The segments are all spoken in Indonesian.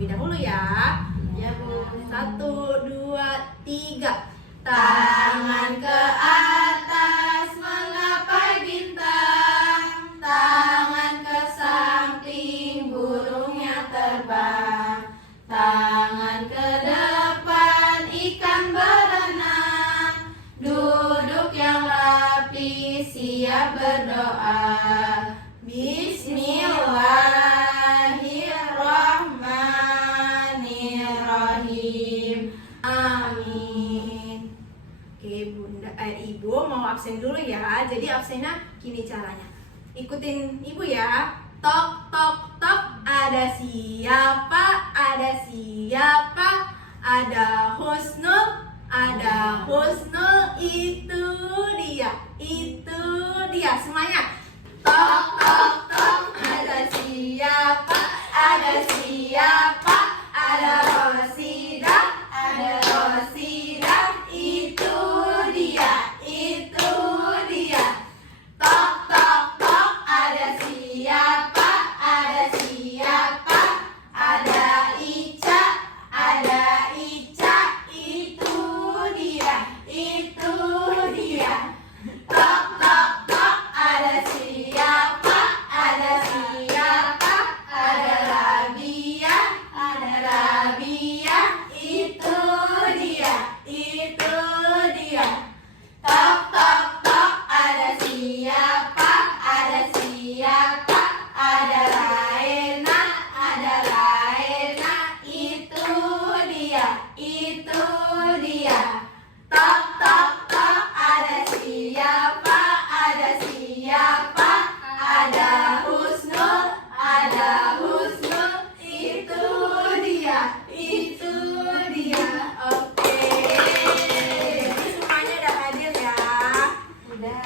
terlebih dahulu ya. Ya Bu, 1, 2, 3. Tangan ke atas menggapai bintang, tangan ke samping burungnya terbang, tangan ke depan ikan berenang, duduk yang rapi siap berdoa. Bismillahirrahmanirrahim. Amin. Oke Bunda, Ibu mau absen dulu ya. Jadi absennya gini caranya. Ikutin Ibu ya. Tok tok tok. Ada siapa? Ada siapa? Ada Husnul. Ada Husnul. Itu dia. Itu dia. Semuanya. Tok tok tok. Ada siapa? Ada siapa? Ada Rosidah. Ada Rosidah. Itu dia. Itu dia. Tok tok tok. Ada siapa? Ada siapa? Ada Ica. Ada Ica. Itu dia. Itu dia. Tok tok tok. Ada siapa? Ada siapa? Ada Rabia. Ada Rabia. Itu dia. Itu dia. Tok tok tok. Ada siapa? Ada siapa? Ada Raina. Ada Raina. Itu dia. Itu dia. Tok tok tok. Ada siapa? Ada siapa? Ada Husnul. Ada Husnul. Itu dia. Itu dia. Oke. Semuanya udah hadir ya. Udah.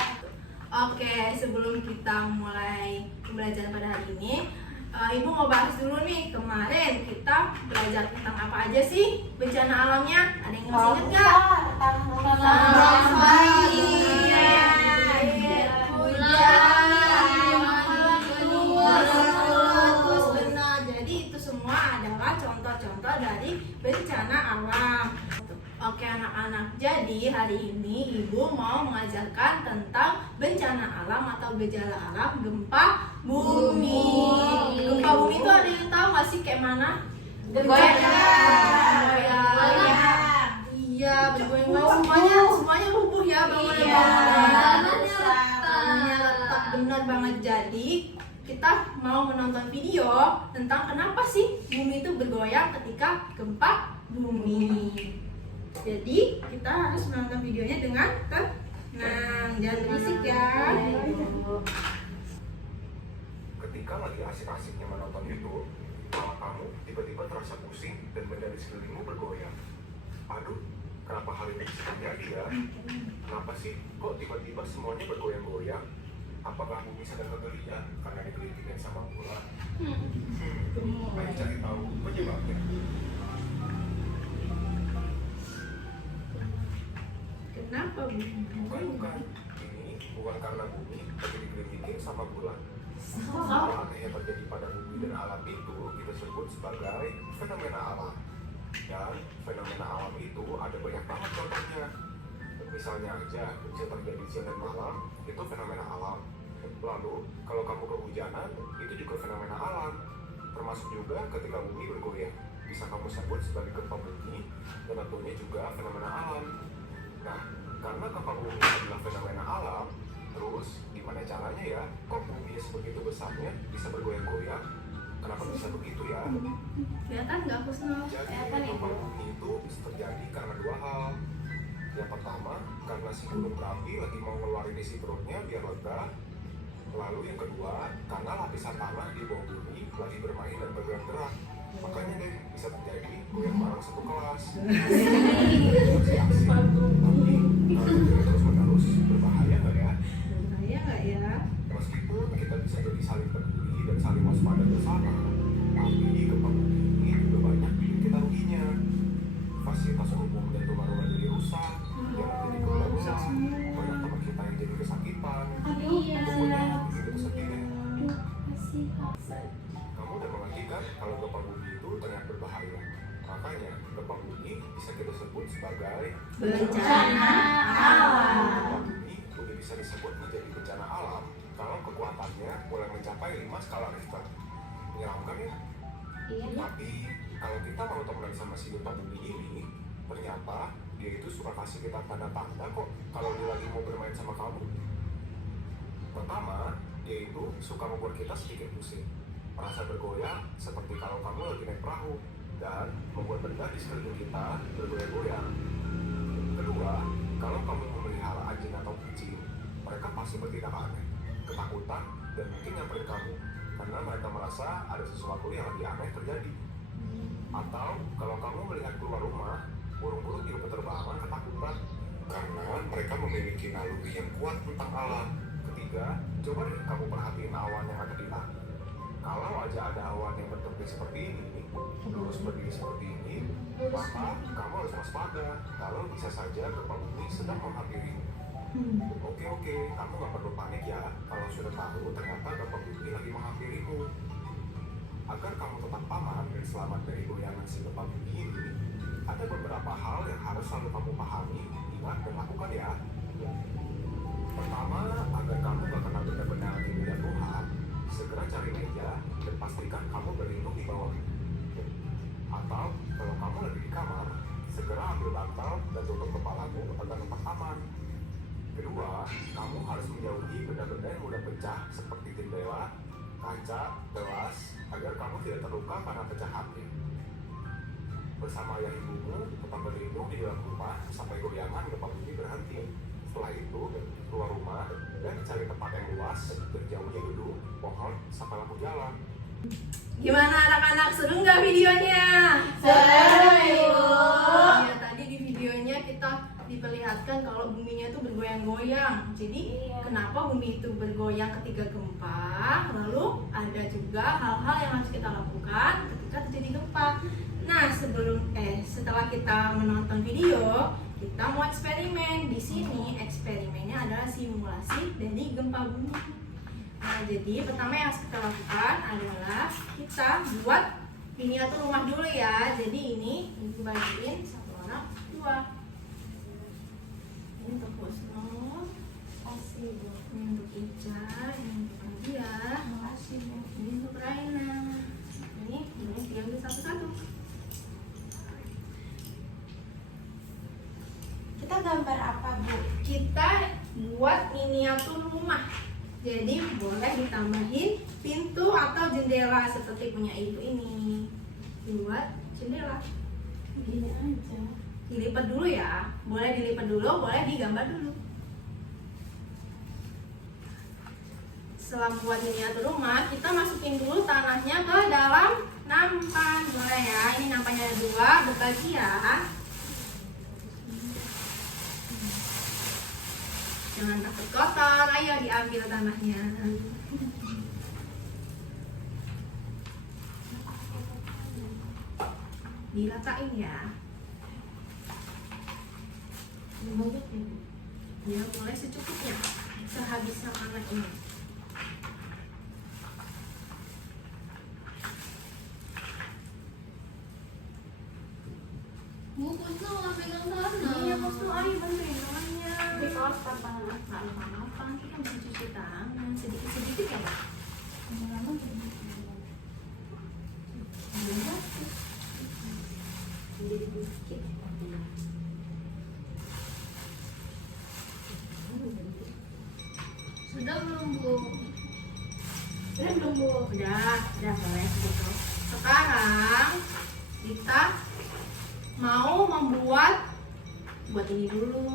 Oke, sebelum kita mulai belajar pada hari ini, Ibu mau bahas dulu nih. Kemarin kita belajar tentang apa aja sih bencana alamnya? Ada yang masih ingat nggak? Tanam air, hujan, meletus, benar. Jadi itu semua adalah contoh-contoh dari bencana alam. Oke anak-anak, jadi hari ini Ibu mau mengajarkan tentang bencana alam atau gejala alam gempa bumi. Gempa bumi itu ada yang tahu nggak sih kayak mana? Bergoyang. Iya, bergoyang. Semuanya rubuh ya bangunan-bangunan. Tanahnya retak, benar banget. Jadi kita mau menonton video tentang kenapa sih bumi itu bergoyang ketika gempa bumi. Jadi kita harus menonton videonya dengan tenang, jangan berisik ya. Ketika lagi asik-asiknya menonton YouTube, malah kamu tiba-tiba terasa pusing dan benda di sekelilingmu bergoyang. Aduh, kenapa hal ini bisa terjadi ya? Kenapa sih kok tiba-tiba semuanya bergoyang-goyang? Apakah bumi sedang kegelian karena dikelilingin sama bulan? Ayo cari tahu penyebabnya. Kenapa bumi? Bukan. Ini bukan karena bumi tapi dikelilingin sama bulan. Semua yang terjadi pada bumi dan alam itu kita sebut sebagai fenomena alam. Dan fenomena alam itu ada banyak banget contohnya. Misalnya aja bisa terjadi siang dan malam, itu fenomena alam. Lalu kalau kamu kehujanan, itu juga fenomena alam. Termasuk juga ketika bumi bergoyang, bisa kamu sebut sebagai gempa bumi dan tentunya juga fenomena alam. Nah, karena gempa bumi adalah fenomena alam, terus gimana caranya ya? Kok bumi sebegitu besarnya bisa bergoyang-goyang? Kenapa bisa begitu ya? Kelihatan nggak Husnul? Jadi gempa bumi itu bisa terjadi karena dua hal. Yang pertama, karena si gunung berapi lagi mau ngeluarin isi perutnya biar lega. Lalu yang kedua, karena lapisan tanah di bawah bumi lagi bermain dan bergerak-gerak. Makanya deh bisa terjadi goyang bareng satu kelas. Tapi kalau terus-menerus berbahaya nggak ya? Bahaya nggak ya? Meskipun kita bisa jadi saling peduli dan saling waspada bersama, tapi gempa bumi ini juga banyak bikin kita ruginya. Fasilitas umum dan rumah-rumah jadi rusak, jalan jadi kebakaran, banyak teman kita yang jadi kesakitan. Pokoknya begitu sedih deh. Kamu udah mengerti kan kalau gempa bumi itu terlihat berbahaya. Makanya gempa bumi bisa kita sebut sebagai bencana alam. Gempa bumi udah bisa disebut menjadi bencana alam kalau kekuatannya mulai mencapai 5 skala Richter. Menyeramkan ya? Iya. Tapi kalau kita mau temenan sama si gempa bumi ini, ternyata dia itu suka kasih kita tanda-tanda kok kalau dia lagi mau bermain sama kamu. Pertama, dia itu suka membuat kita sedikit pusing, merasa bergoyang seperti kalau kamu lagi naik perahu, dan membuat benda di sekeliling kita bergoyang-goyang. Kedua, kalau kamu memelihara anjing atau kucing, mereka pasti bertindak aneh, ketakutan, dan mungkin nyamperin kamu karena mereka merasa ada sesuatu yang lagi aneh terjadi. Atau kalau kamu melihat keluar rumah, burung-burung juga berterbangan ketakutan karena mereka memiliki naluri yang kuat tentang alam. Ketiga, coba deh kamu perhatiin awan yang ada di langit. Kalau aja ada awan yang bertepi seperti ini, terus berdiri seperti ini, maka kamu harus waspada kalau bisa saja gempa bumi sedang menghampiri. Oke, kamu gak perlu panik ya kalau sudah tahu ternyata gempa bumi lagi menghampirimu. Agar kamu tetap aman dan selamat dari goyangan si gempa bumi ini, ada beberapa hal yang harus selalu kamu pahami, ingat dan lakukan ya. Pertama, agar kamu gak kena benda-benda yang tidak Tuhan, segera cari meja dan pastikan kamu berlindung di bawah. Atau kalau kamu lagi di kamar, segera ambil bantal dan tutup kepalamu agar tetap aman. Kedua, kamu harus menjauhi benda-benda yang mudah pecah seperti jendela, kaca, gelas, agar kamu tidak terluka karena pecahannya. Bersama ayah ibumu, tetap berlindung di dalam rumah sampai goyangan gempa bumi berhenti. Setelah itu, keluar rumah dan cari tempat yang luas, berjauhnya gedung, pohon, sampai lampu jalan. Gimana anak-anak, seru nggak videonya? Seru, Ibu. Ya, tadi di videonya kita diperlihatkan kalau buminya itu bergoyang-goyang. Jadi kenapa bumi itu bergoyang ketika gempa? Lalu ada juga hal-hal yang harus kita lakukan ketika terjadi gempa. Nah, setelah kita menonton video, kita mau eksperimen. Di sini eksperimennya adalah simulasi dari gempa bumi. Nah, jadi pertama yang harus kita lakukan adalah kita buat miniatur rumah dulu ya. Jadi ini dibagiin satu orang dua. Ini untuk Husno, ini untuk Ica, ini untuk Nadia, ini untuk Raina. Ini diambil satu-satu. Kita gambar apa, Bu? Kita buat miniatur rumah. Jadi boleh ditambahin pintu atau jendela seperti punya ibu ini. Dibuat jendela. Gini aja. Dilipat dulu ya. Boleh dilipat dulu, boleh digambar dulu. Setelah buat miniatur rumah, kita masukin dulu tanahnya ke dalam nampan. Boleh ya. Ini nampannya ada dua, berbagi ya. Jangan takut kotor, ayo diambil tanahnya. Dilatakin ya. Banyak ya, Bu. Ya, mulai secukupnya, sehabisnya anak ini. Bu, Kusno nggak pegang sana. Iya, Kusno, ayo bantuin tangannya. Tapi kotor tangan. Nggak apa-apa, kita bisa cuci tangan sedikit-sedikit ya, Pak. Lama-lama jadi dikit. Sudah belum, Bu? Sudah belum, Bu? Udah boleh gitu. Sekarang kita mau buat ini dulu.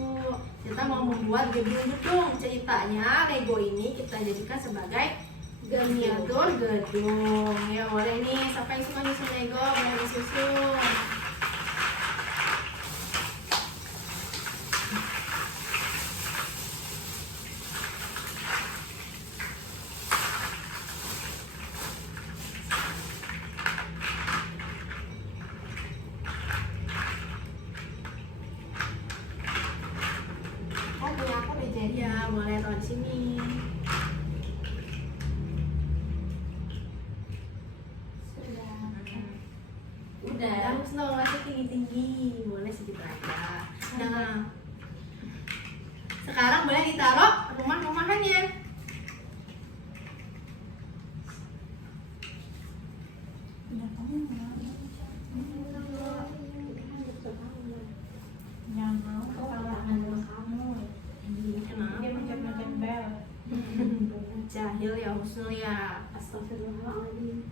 Kita mau membuat gedung-gedung. Ceritanya Lego ini kita jadikan sebagai miniatur gedung. Ya boleh nih, siapa yang suka nyusun Lego boleh disusun. Oh, punya aku udah jadi. Ya boleh taruh di sini. Sudah. Sekarang boleh ditaruh rumah-rumahannya. Dia macam-macam bel. Jahil ya Husnul ya. Astagfirullahaladzim.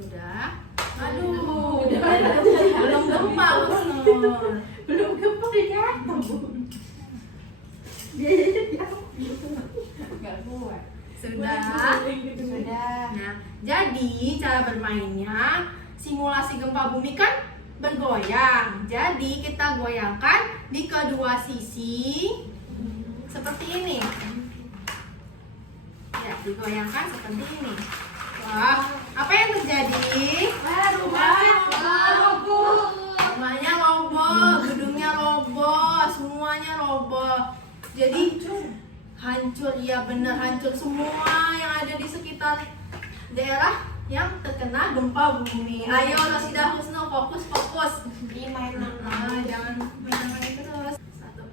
Udah. Aduh. Belum gempa Husnul. Belum gempa dia jatuh. Gak kuat. Sudah. Sudah. Nah, jadi cara bermainnya simulasi gempa bumi kan bergoyang. Jadi kita goyangkan di kedua sisi seperti ini. Ya, digoyangkan seperti ini. Wah, apa yang terjadi? Rumahnya roboh, gedungnya roboh, semuanya roboh. Jadi hancur, ya benar hancur semua yang ada di sekitar daerah yang terkena gempa bumi. Ayo Rosidah Husnul, fokus. Jangan main-main terus.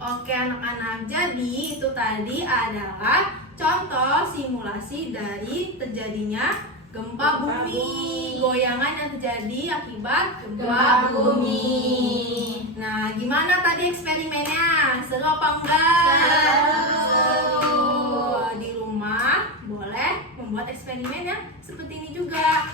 Oke anak-anak, jadi itu tadi adalah contoh simulasi dari terjadinya gempa bumi, goyangan yang terjadi akibat gempa bumi. Nah, gimana tadi eksperimennya? Seru apa enggak? Seru. Di rumah boleh membuat eksperimen yang seperti ini juga.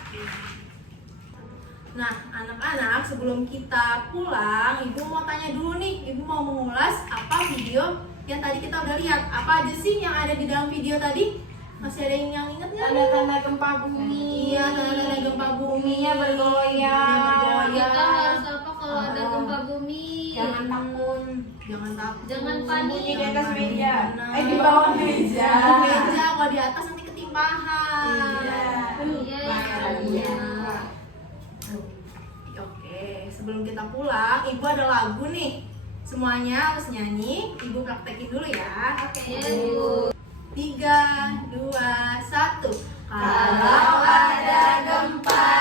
Nah, anak-anak, sebelum kita pulang, Ibu mau tanya dulu nih. Ibu mau mengulas apa video yang tadi kita udah lihat. Apa aja sih yang ada di dalam video tadi? Masih ada yang ingat nggak? Tanda-tanda gempa bumi. Iya, tanda-tanda gempa buminya bergoyang. Kita harus apa kalau ada gempa bumi? Jangan takut. Jangan takut. Jangan panik. Sembunyi di atas meja. Benar. Di bawah meja. Di meja, kalau di atas nanti ketimpahan. Iya. Oke, sebelum kita pulang, Ibu ada lagu nih. Semuanya harus nyanyi. Ibu praktekin dulu ya. Iya, Bu. 3, 2, 1. Kalau ada gempa,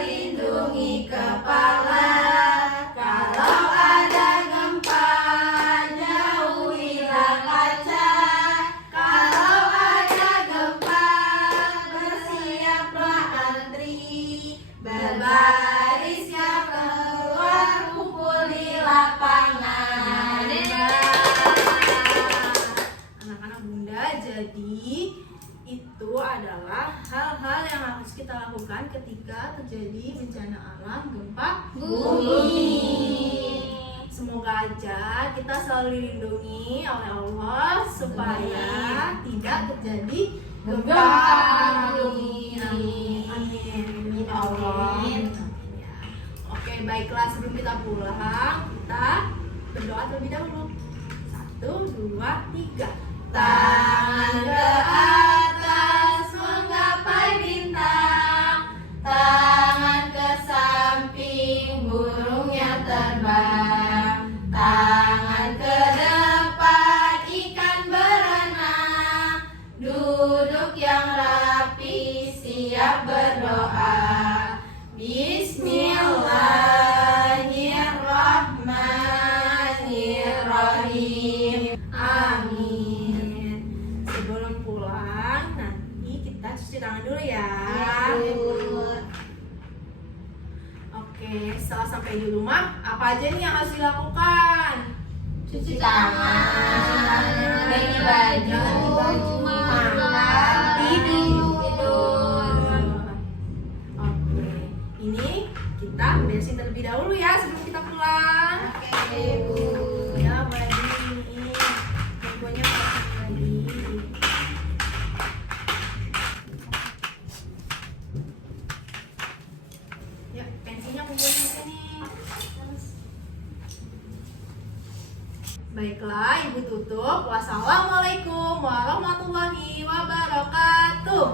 lindungi kepala. Kalau ada gempa, jauhilah kaca. Kalau ada gempa, bersiaplah antri. Berbarisnya keluar, kumpul di lapangan. Anak-anak Bunda, jadi itu adalah hal-hal yang harus kita lakukan ketika terjadi bencana alam gempa bumi. Semoga aja kita selalu dilindungi oleh Allah supaya tidak terjadi gempa bumi. Amin. Ya Allah. Ya. Oke, baiklah, sebelum kita pulang, kita berdoa terlebih dahulu. 1, 2, 3. Tangan ke atas menggapai bintang, tangan ke samping burungnya terbang, tangan ke depan ikan berenang, duduk yang rapi siap berdoa. Bismillahirrahmanirrahim. Amin. Sebelum pulang, nanti kita cuci tangan dulu ya. Oke, setelah sampai di rumah, apa aja nih yang harus dilakukan? Cuci tangan, ganti baju, makan, tidur. Oke, ini kita beresin terlebih dahulu ya sebelum kita pulang. Oke, Bu. Ya, boleh ini. Handphonenya pasang lagi. Ya, pensilnya kumpulin di sini. Baiklah, Ibu tutup. Wassalamualaikum warahmatullahi wabarakatuh.